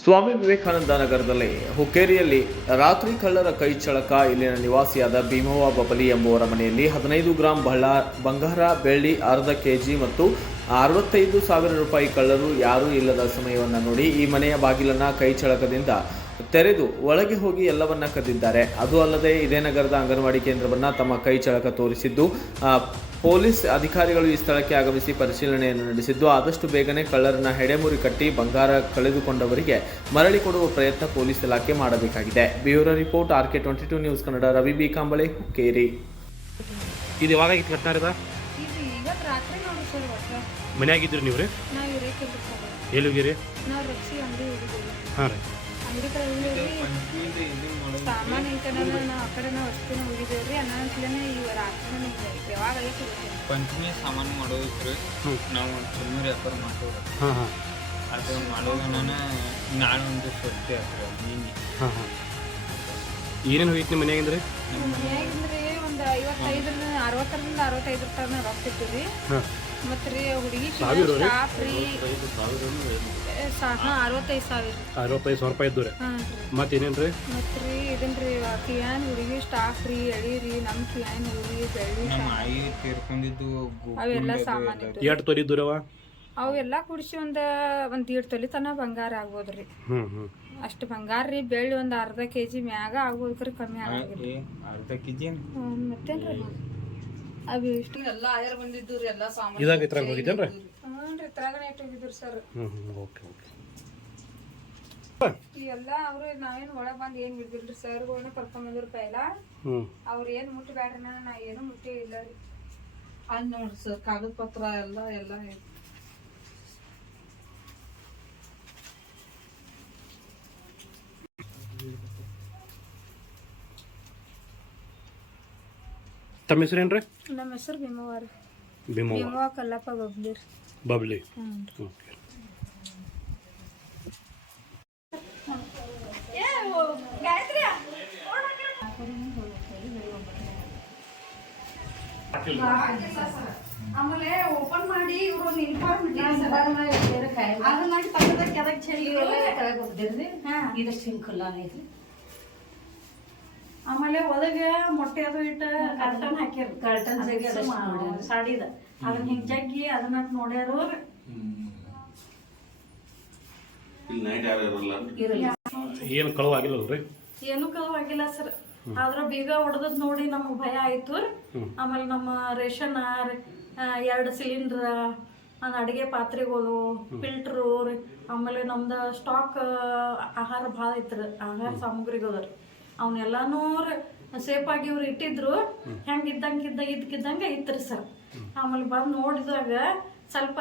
ಸ್ವಾಮಿ ವಿವೇಕಾನಂದ ನಗರದಲ್ಲಿ ಹುಕ್ಕೇರಿಯಲ್ಲಿ ರಾತ್ರಿ ಕಳ್ಳರ ಕೈ ಚಳಕ. ಇಲ್ಲಿನ ನಿವಾಸಿಯಾದ ಭೀಮವ್ವ ಬಬಲಿ ಎಂಬುವರ ಮನೆಯಲ್ಲಿ 15 ಗ್ರಾಂ ಬಂಗಾರ, ಬೆಳ್ಳಿ, ಅರ್ಧ ಕೆಜಿ ಮತ್ತು 65,000 ರೂಪಾಯಿ ಕಳ್ಳರು ಯಾರೂ ಇಲ್ಲದ ಸಮಯವನ್ನು ನೋಡಿ ಈ ಮನೆಯ ಬಾಗಿಲನ್ನು ಕೈ ಚಳಕದಿಂದ ತೆರೆದು ಒಳಗೆ ಹೋಗಿ ಎಲ್ಲವನ್ನ ಕದ್ದಿದ್ದಾರೆ. ಅದು ಅಲ್ಲದೆ ಇದೇ ನಗರದ ಅಂಗನವಾಡಿ ಕೇಂದ್ರವನ್ನು ತಮ್ಮ ಕೈ ಚಳಕ ತೋರಿಸಿದ್ದು ಪೊಲೀಸ್ ಅಧಿಕಾರಿಗಳು ಈ ಸ್ಥಳಕ್ಕೆ ಆಗಮಿಸಿ ಪರಿಶೀಲನೆಯನ್ನು ನಡೆಸಿದ್ದು ಆದಷ್ಟು ಬೇಗನೆ ಕಳ್ಳರನ್ನ ಹೆಡೆಮುರಿ ಕಟ್ಟಿ ಬಂಗಾರ ಕಳೆದುಕೊಂಡವರಿಗೆ ಮರಳಿ ಕೊಡುವ ಪ್ರಯತ್ನ ಪೊಲೀಸ್ ಇಲಾಖೆ ಮಾಡಬೇಕಾಗಿದೆ. Bureau report RK22 news Kannada. Ravi B Kamble, Hukkeri. ಇದು ಯಾವಾಗ ಆಗಿತ್ತು ಘಟನೆ? ಮನೆಯಾಗಿದ್ರಿ ನೀವು ರೀ? ಎಲ್ಲಿ ಹೋಗಿರಿ? ಹಾಂ ರೀ. ಸಾಮಾನು ಐತನ ಆ ಕಡೆ ನಾವು ಅಷ್ಟೇನ ಹೋಗಿದ್ದೇವೆ ರೀ. ಅನ್ನೋಂತಲೇ ಇವ ರಾತ್ರಿ ಯಾವಾಗ ಐತಿ ಪಂಚಮಿ ಸಾಮಾನು ಮಾಡೋದಿತ್ತು. ನಾವು ಚುಮ್ಮರಿ ವ್ಯಾಪಾರ ಮಾಡ್ತೇವೆ. ಅದು ಮಾಡೋದನ್ನ ನಾಳೆ ಒಂದು ಸ್ವಚ್ಛ ಆಗ್ತದೆ. ಹಾಂ ಹಾಂ. ಏನೇನು ಹೋಗಿತ್ತು ನಿಮ್ಮ ಮನೆಯಾಗಿಂದ್ರಿ? ನಮ್ಮ ಮನೆಯಾಗಿಂದ್ರಿ ಒಂದು 60ರಿಂದ 65 ತನಕ ರೊಕ್ಕ ಇತ್ತು ರೀ. ಮತ್ತು ರೀ ಹುಡುಗಿ ಸ್ಟಾಫ್ ರೀ 65,000 ರೂಪಾಯಿ ಇದ್ದು ರೀ. ಮತ್ತೇನೇನು ರೀ? ಮತ್ತು ರೀ ಇದನ್ನ ರೀ ಕಿಯಾನ್ ಹುಡುಗಿ ಸ್ಟಾಫ್ ರೀ, ಎಳಿ ರೀ, ನಮ್ಮ ಕಿಯಾನ್ ಹುಡುಗಿ ಬೆಳ್ಳಿ ತೀರ್ಕೊಂಡಿದ್ದು ಅವೆಲ್ಲ ಸಾಮಾನು ಎಷ್ಟು ತೊಲಿದ್ದು ರೀ? ಅವೆಲ್ಲ ಕುಡಿಸಿ ಒಂದು 1.5 ತೊಲಿ ತನಕ ಬಂಗಾರ ಆಗ್ಬೋದು ರೀ. ಅಷ್ಟು ಬಂಗಾರ ರೀ. ಬೆಳ್ಳಿ ಒಂದು ಅರ್ಧ ಕೆಜಿ ಮ್ಯಾಗ ಆಗ್ಬೋದ್ರಿ, ಕಮ್ಮಿ ಆಗಿಲ್ಲ. ಅರ್ಧ ಕೆಜಿ ಮತ್ತೇನ್ರಿ ಅವು ಇಷ್ಟು ಎಲ್ಲ ಆಯರ್ ಬಂದಿದ್ದು ರೀ. ಎಲ್ಲ ಸಾಮಾನು ಇದಾಗ ಇದ್ರಾಗ ಹೋಗಿದ್ದೇನ್ರಿ? ಹ್ಞೂ ರೀ, ಇದ್ರಾಗನೇ ಇಟ್ಟಿದ್ರು ಸರ್. Okay okay. ಎಲ್ಲ ಅವರು ನಾವೇನು ಒಳಗೆ ಬಂದು ಏನು ಬಿಡ್ದಿಲ್ರಿ, ಸರ್ಗಳನ್ನ ಕರ್ಕೊಂಬಂದ್ರು ಪೈಲ. ಅವ್ರು ಏನು ಮುಟ್ಟಬೇಡ್ರಿ, ನಾ ಏನು ಮುಟ್ಟೇ ಇಲ್ಲ ರೀ. ಅಲ್ಲಿ ನೋಡ್ರಿ ಸರ್, ಕಾಗದ ಪತ್ರ ಎಲ್ಲ ತಮ್ಮ ಹೆಸರು ಏನ್ರಿ? ನಮ್ಮ ಹೆಸರು ಭೀಮವ್ವ ರೀ. ಭೀಮವ್ವ ಭೀಮವ್ವ ಕಲ್ಲಪ್ಪ ಬಬ್ಲಿ ರೀ. ಬಬ್ಲಿ. ಓಕೆ. ಆಮೇಲೆ ಓಪನ್ ಮಾಡಿ ಇವರು ಆಮೇಲೆ ಒಳಗೆ ಮೊಟ್ಟೆ ಅದು ಇಟ್ಟು ಕರ್ಟನ್ ಹಾಕ್ಯಾರ. ಕರ್ಟನ್ ಸಾಡಿದ ಅದನ್ನ ಹಿಂಗ್ ಜಗ್ಗಿ ಅದನ್ನ ನೋಡ್ಯಾರು. ಏನು ಕಳುವಾಗಿಲ್ಲ ರೀ? ಏನು ಕಳುವಾಗಿಲ್ಲ ಸರ್. ಆದ್ರ ಬೀಗ ಹೊಡೆದದ್ ನೋಡಿ ನಮ್ಗೆ ಭಯ ಆಯ್ತು. ಆಮೇಲೆ ನಮ್ಮ ರೇಷನ್ 2 ಸಿಲಿಂಡ್ರ, ಅಡಿಗೆ ಪಾತ್ರೆಗಳು, ಫಿಲ್ಟ್ರು, ಆಮೇಲೆ ನಮ್ದು ಸ್ಟಾಕ್ ಆಹಾರ ಭಾಳ ಐತ್ರಿ, ಆಹಾರ ಸಾಮಗ್ರಿಗಳು ರೀ. ಅವನ್ನೆಲ್ಲಾನು ಸೇಫ್ ಆಗಿ ಇವ್ರು ಇಟ್ಟಿದ್ರು. ಹೆಂಗೆ ಇದ್ದಕ್ಕಿದ್ದಂಗೆ ಇತ್ರಿ ಸರ್. ಆಮೇಲೆ ಬಂದು ನೋಡಿದಾಗ ಸ್ವಲ್ಪ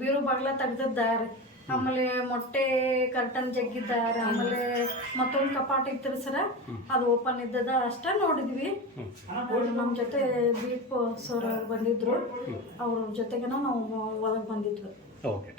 ಬೀರು ಬಾಗ್ಲ ತೆಗ್ದಿದ್ದಾರೆ. ಆಮೇಲೆ ಮೊಟ್ಟೆ ಕರ್ಟನ್ ಜಗ್ಗಿದ್ದಾರೆ. ಆಮೇಲೆ ಮತ್ತೊಂದು ಕಪಾಟ್ ಇತ್ತು ಸರ, ಅದು ಓಪನ್ ಇದ್ದದ ಅಷ್ಟ ನೋಡಿದ್ವಿ. ನಮ್ಮ ಜೊತೆ ಬೀಟ್ ಸರ್ ಬಂದಿದ್ರು, ಅವ್ರ ಜೊತೆಗೆ ನಾವು ಒಳಗೆ ಬಂದಿದ್ವಿ. ಓಕೆ.